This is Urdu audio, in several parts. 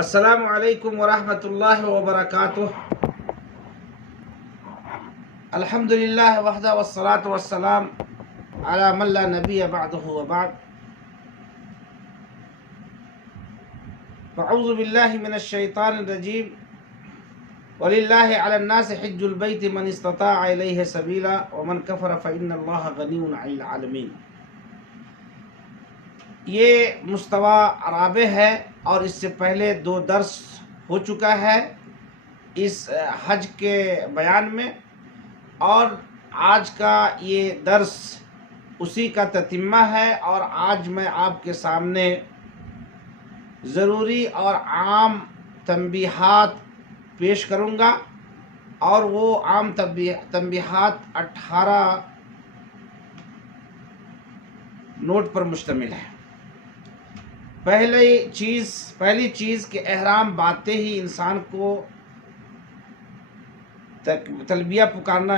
السلام علیکم ورحمۃ اللہ وبرکاتہ۔ الحمد للہ وحدہ والصلاة والسلام علی من لا نبی بعدہ وبعد۔ فاعوذ باللہ من الشیطان الرجیم۔ وللہ علی الناس حج البیت من استطاع الیہ سبیلا ومن کفر فإن اللہ غنی عن العالمین۔ یہ مستویٰ رابع ہے اور اس سے پہلے 2 درس ہو چکا ہے اس حج کے بیان میں، اور آج کا یہ درس اسی کا تتمہ ہے۔ اور آج میں آپ کے سامنے ضروری اور عام تنبیہات پیش کروں گا، اور وہ عام تنبیہات 18 نوٹ پر مشتمل ہے۔ پہلی چیز کہ احرام باندھتے ہی انسان کو تلبیہ پکارنا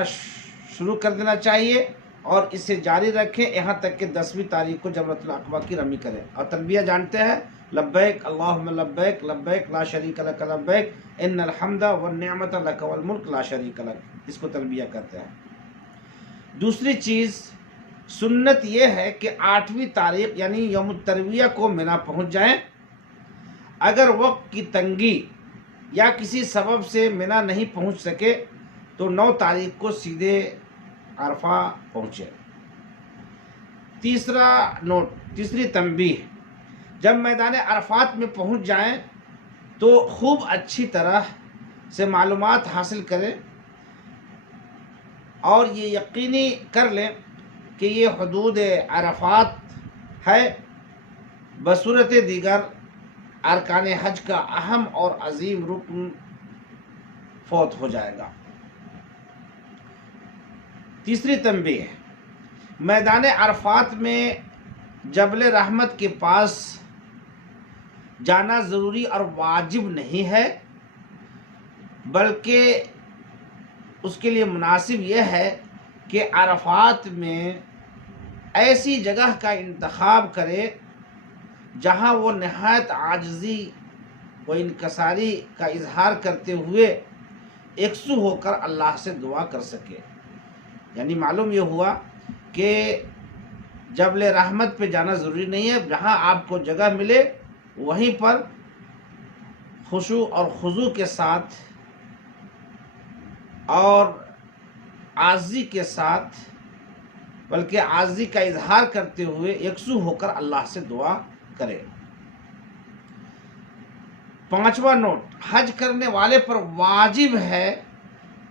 شروع کر دینا چاہیے، اور اسے جاری رکھیں یہاں تک کہ 10ویں تاریخ کو جمرۃ العقبہ کی رمی کریں۔ اور تلبیہ جانتے ہیں، لبیک اللہم لبیک لبیک لا شریک لک لبیک ان الحمد والنعمت لک والملک لا شریک لک، اس کو تلبیہ کہتے ہیں۔ دوسری چیز سنت یہ ہے کہ 8ویں تاریخ یعنی یوم الترویہ کو منی پہنچ جائیں۔ اگر وقت کی تنگی یا کسی سبب سے منی نہیں پہنچ سکے تو 9 تاریخ کو سیدھے عرفہ پہنچے۔ تیسری تنبیہ، جب میدان عرفات میں پہنچ جائیں تو خوب اچھی طرح سے معلومات حاصل کریں اور یہ یقینی کر لیں کہ یہ حدود عرفات ہے، بصورت دیگر ارکان حج کا اہم اور عظیم رکن فوت ہو جائے گا۔ تیسری تنبیہ، میدان عرفات میں جبل رحمت کے پاس جانا ضروری اور واجب نہیں ہے، بلکہ اس کے لیے مناسب یہ ہے کہ عرفات میں ایسی جگہ کا انتخاب کرے جہاں وہ نہایت عاجزی و انکساری کا اظہار کرتے ہوئے یکسو ہو کر اللہ سے دعا کر سکے۔ یعنی معلوم یہ ہوا کہ جبل رحمت پہ جانا ضروری نہیں ہے، جہاں آپ کو جگہ ملے وہیں پر خشوع اور خضوع کے ساتھ اور عاجزی کے ساتھ، بلکہ عاجزی کا اظہار کرتے ہوئے یکسو ہو کر اللہ سے دعا کرے۔ 5واں نوٹ، حج کرنے والے پر واجب ہے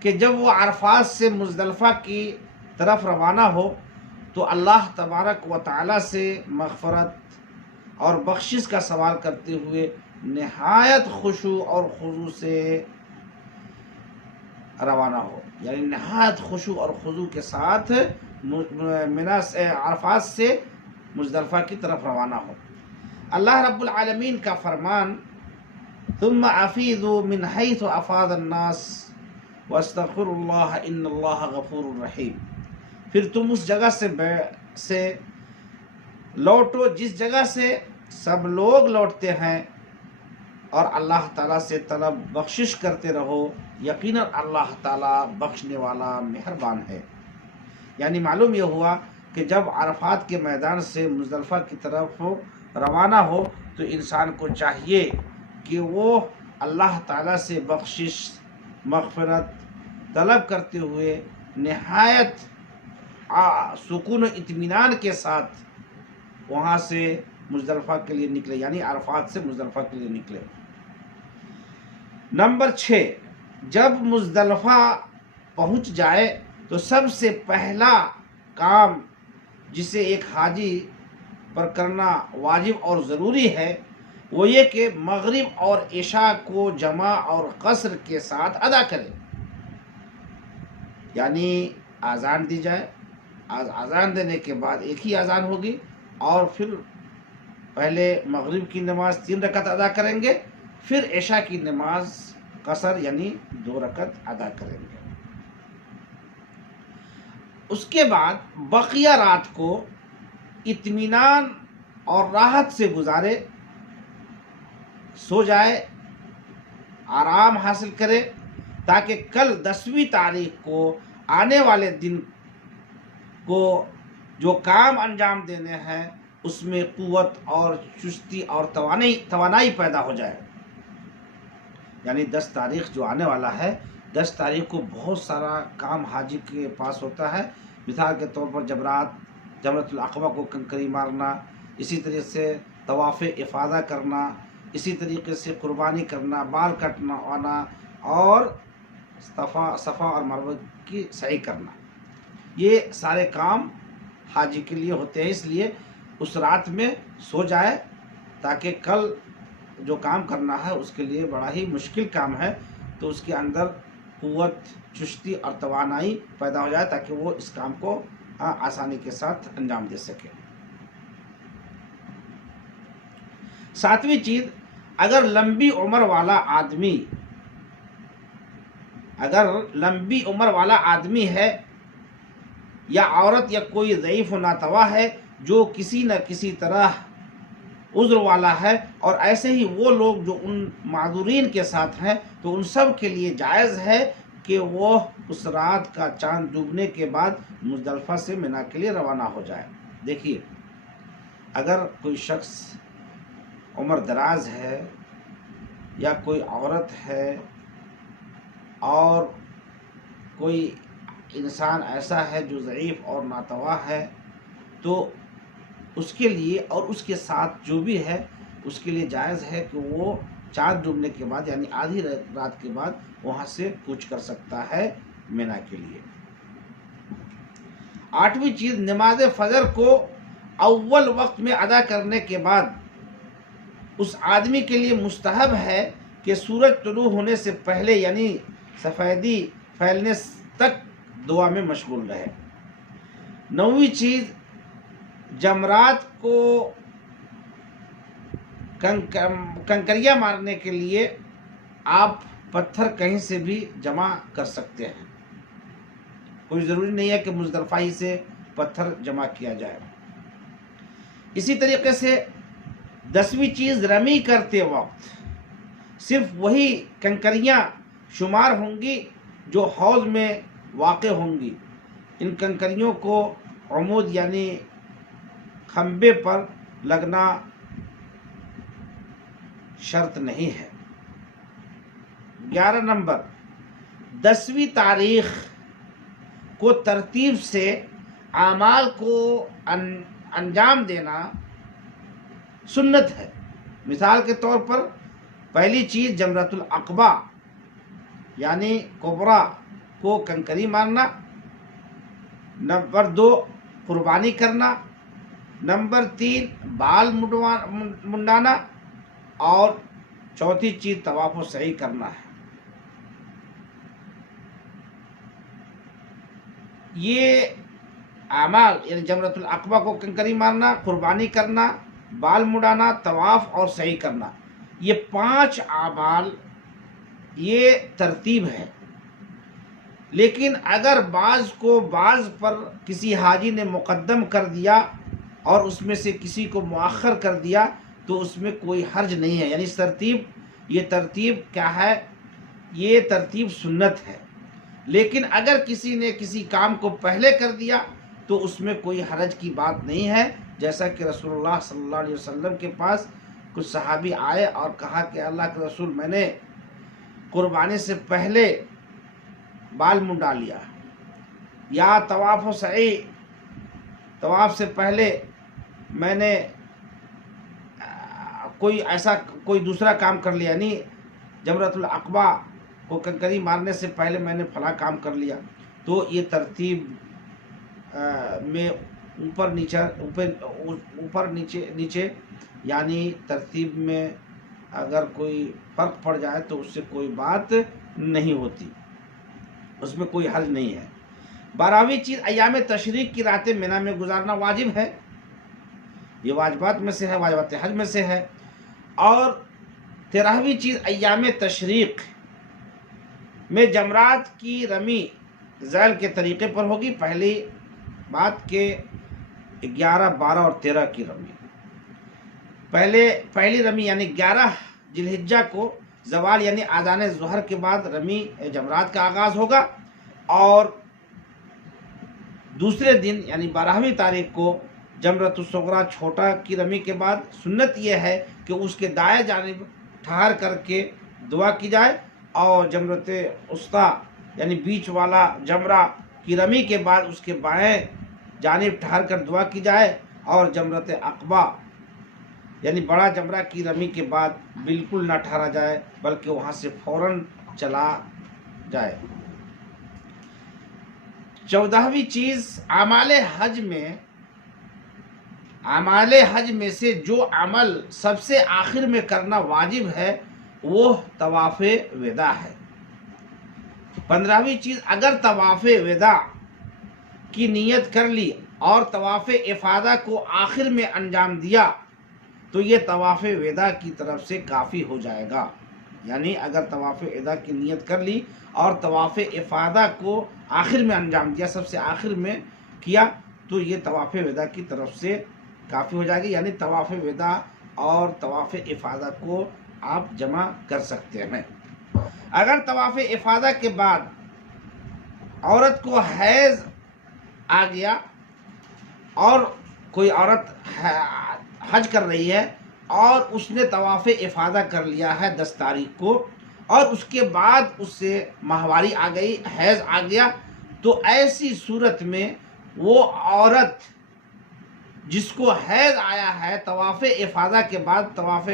کہ جب وہ عرفات سے مزدلفہ کی طرف روانہ ہو تو اللہ تبارک و تعالی سے مغفرت اور بخشش کا سوال کرتے ہوئے نہایت خشوع اور خضوع سے روانہ ہو، یعنی نہایت خشوع اور خضوع کے ساتھ عرفات سے مزدلفہ کی طرف روانہ ہو۔ اللہ رب العالمین کا فرمان، ثم افیضوا من حیث افاض الناس واستغفروا اللہ ان اللہ غفور رحیم، پھر تم اس جگہ سے لوٹو جس جگہ سے سب لوگ لوٹتے ہیں، اور اللہ تعالیٰ سے طلب بخشش کرتے رہو، یقیناً اللہ تعالیٰ بخشنے والا مہربان ہے۔ یعنی معلوم یہ ہوا کہ جب عرفات کے میدان سے مزدلفہ کی طرف روانہ ہو تو انسان کو چاہیے کہ وہ اللہ تعالیٰ سے بخشش مغفرت طلب کرتے ہوئے نہایت سکون و اطمینان کے ساتھ وہاں سے مزدلفہ کے لیے نکلے، یعنی عرفات سے مزدلفہ کے لیے نکلے۔ نمبر 6، جب مزدلفہ پہنچ جائے تو سب سے پہلا کام جسے ایک حاجی پر کرنا واجب اور ضروری ہے وہ یہ کہ مغرب اور عشاء کو جمع اور قصر کے ساتھ ادا کرے۔ یعنی اذان دی جائے، اذان دینے کے بعد ایک ہی اذان ہوگی، اور پھر پہلے مغرب کی نماز 3 رکعت ادا کریں گے، پھر عشاء کی نماز قصر یعنی 2 رکعت ادا کریں گے۔ اس کے بعد بقیہ رات کو اطمینان اور راحت سے گزارے، سو جائے آرام حاصل کرے تاکہ کل 10ویں تاریخ کو آنے والے دن کو جو کام انجام دینے ہیں اس میں قوت اور چستی اور توانائی پیدا ہو جائے. یعنی 10 تاریخ جو آنے والا ہے، 10 تاریخ کو بہت سارا کام حاجی کے پاس ہوتا ہے. مثال کے طور پر جمرۃ العقبہ کو کنکری مارنا، اسی طریقے سے طواف افاضہ کرنا، اسی طریقے سے قربانی کرنا، بال کٹنا آنا، اور صفا اور مروہ کی سعی کرنا. یہ سارے کام حاجی کے لیے ہوتے ہیں. اس لیے اس رات میں سو جائے تاکہ کل جو کام کرنا ہے اس کے لیے بڑا ہی مشکل کام ہے، تو اس کے اندر قوت، چستی اور توانائی پیدا ہو جائے تاکہ وہ اس کام کو آسانی کے ساتھ انجام دے سکے. 7ویں چیز، اگر لمبی عمر والا آدمی ہے یا عورت یا کوئی ضعیف و ناتواں ہے جو کسی نہ کسی طرح عذر والا ہے، اور ایسے ہی وہ لوگ جو ان معذورین کے ساتھ ہیں، تو ان سب کے لیے جائز ہے کہ وہ اس رات کا چاند ڈوبنے کے بعد مزدلفہ سے منا کے لیے روانہ ہو جائے. دیکھیے، اگر کوئی شخص عمر دراز ہے یا کوئی عورت ہے اور کوئی انسان ایسا ہے جو ضعیف اور ناتواں ہے، تو اس کے لیے اور اس کے ساتھ جو بھی ہے اس کے لیے جائز ہے کہ وہ چاند ڈوبنے کے بعد یعنی آدھی رات کے بعد وہاں سے کوچ کر سکتا ہے مینا کے لیے. 8ویں چیز، نماز فجر کو اول وقت میں ادا کرنے کے بعد اس آدمی کے لیے مستحب ہے کہ سورج طلوع ہونے سے پہلے یعنی سفیدی پھیلنے تک دعا میں مشغول رہے. 9ویں چیز، جمرات کو کنکریاں مارنے کے لیے آپ پتھر کہیں سے بھی جمع کر سکتے ہیں. کوئی ضروری نہیں ہے کہ مزدلفہ ہی سے پتھر جمع کیا جائے. اسی طریقے سے 10ویں چیز، رمی کرتے وقت صرف وہی کنکریاں شمار ہوں گی جو حوض میں واقع ہوں گی. ان کنکریوں کو عمود یعنی کھمبے پر لگنا شرط نہیں ہے. 11 نمبر، 10ویں تاریخ کو ترتیب سے اعمال کو انجام دینا سنت ہے. مثال کے طور پر پہلی چیز جمرۃ العقبہ یعنی کبریٰ کو کنکری مارنا، نمبر 2 قربانی کرنا، نمبر 3 بال منڈانا، اور چوتھی چیز طواف و سعی کرنا ہے. یہ اعمال یعنی جمرۃ العقبہ کو کنکری مارنا، قربانی کرنا، بال مڈانا، طواف اور سعی کرنا، یہ 5 اعمال یہ ترتیب ہے. لیکن اگر بعض کو بعض پر کسی حاجی نے مقدم کر دیا اور اس میں سے کسی کو مؤخر کر دیا تو اس میں کوئی حرج نہیں ہے. یعنی یہ ترتیب کیا ہے؟ یہ ترتیب سنت ہے. لیکن اگر کسی نے کسی کام کو پہلے کر دیا تو اس میں کوئی حرج کی بات نہیں ہے. جیسا کہ رسول اللہ صلی اللہ علیہ وسلم کے پاس کچھ صحابی آئے اور کہا کہ اللہ کے رسول، میں نے قربانی سے پہلے بال منڈا لیا، یا طواف و سعی، طواف سے پہلے میں نے کوئی دوسرا کام کر لیا، یعنی جمرۃ العقبہ کو کنکری مارنے سے پہلے میں نے فلاں کام کر لیا. تو یہ ترتیب میں اوپر نیچے یعنی ترتیب میں اگر کوئی فرق پڑ جائے تو اس سے کوئی بات نہیں ہوتی، اس میں کوئی حرج نہیں ہے. 12ویں چیز، ایام تشریق کی راتیں مینا میں گزارنا واجب ہے. یہ واجبات میں سے ہے، واجبات حج میں سے ہے. اور 13ویں چیز، ایام تشریق میں جمرات کی رمی ذیل کے طریقے پر ہوگی. پہلی بات کہ 11، 12 اور 13 کی رمی. پہلی رمی یعنی 11 ذی الحجہ کو زوال یعنی آذان ظہر کے بعد رمی جمرات کا آغاز ہوگا، اور دوسرے دن یعنی 12ویں تاریخ کو جمرۃ الصغریٰ چھوٹا کی رمی کے بعد سنت یہ ہے کہ اس کے دائیں جانب ٹھہر کر کے دعا کی جائے، اور جمرۃ وسطیٰ یعنی بیچ والا جمرہ کی رمی کے بعد اس کے بائیں جانب ٹھہر کر دعا کی جائے، اور جمرۃ عقبہ یعنی بڑا جمرہ کی رمی کے بعد بالکل نہ ٹھہرا جائے بلکہ وہاں سے فوراً چلا جائے۔ 14ویں چیز، اعمال حج میں سے جو عمل سب سے آخر میں کرنا واجب ہے وہ طواف وداع ہے۔ 15ویں چیز، اگر طواف وداع کی نیت کر لی اور طواف افاضہ کو آخر میں انجام دیا تو یہ طواف وداع کی طرف سے کافی ہو جائے گا۔ یعنی اگر طواف وداع کی نیت کر لی اور طواف افاضہ کو آخر میں انجام دیا، سب سے آخر میں کیا، تو یہ طواف وداع کی طرف سے کافی ہو جائے گی۔ یعنی طواف وداع اور طواف افاضہ کو آپ جمع کر سکتے ہیں۔ اگر طواف افاضہ کے بعد عورت کو حیض آ گیا اور کوئی عورت حج کر رہی ہے اور اس نے طواف افاضہ کر لیا ہے 10 تاریخ کو، اور اس کے بعد اس سے ماہواری آ گئی، حیض آ گیا، تو ایسی صورت میں وہ عورت جس کو حیض آیا ہے طواف افاضہ کے بعد، طواف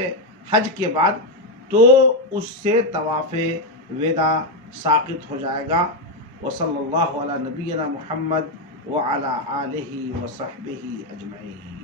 حج کے بعد، تو اس سے طواف وداع ساقط ہو جائے گا۔ وصلی اللہ علی نبینا محمد وعلی آلہ وصحبہ اجمعین۔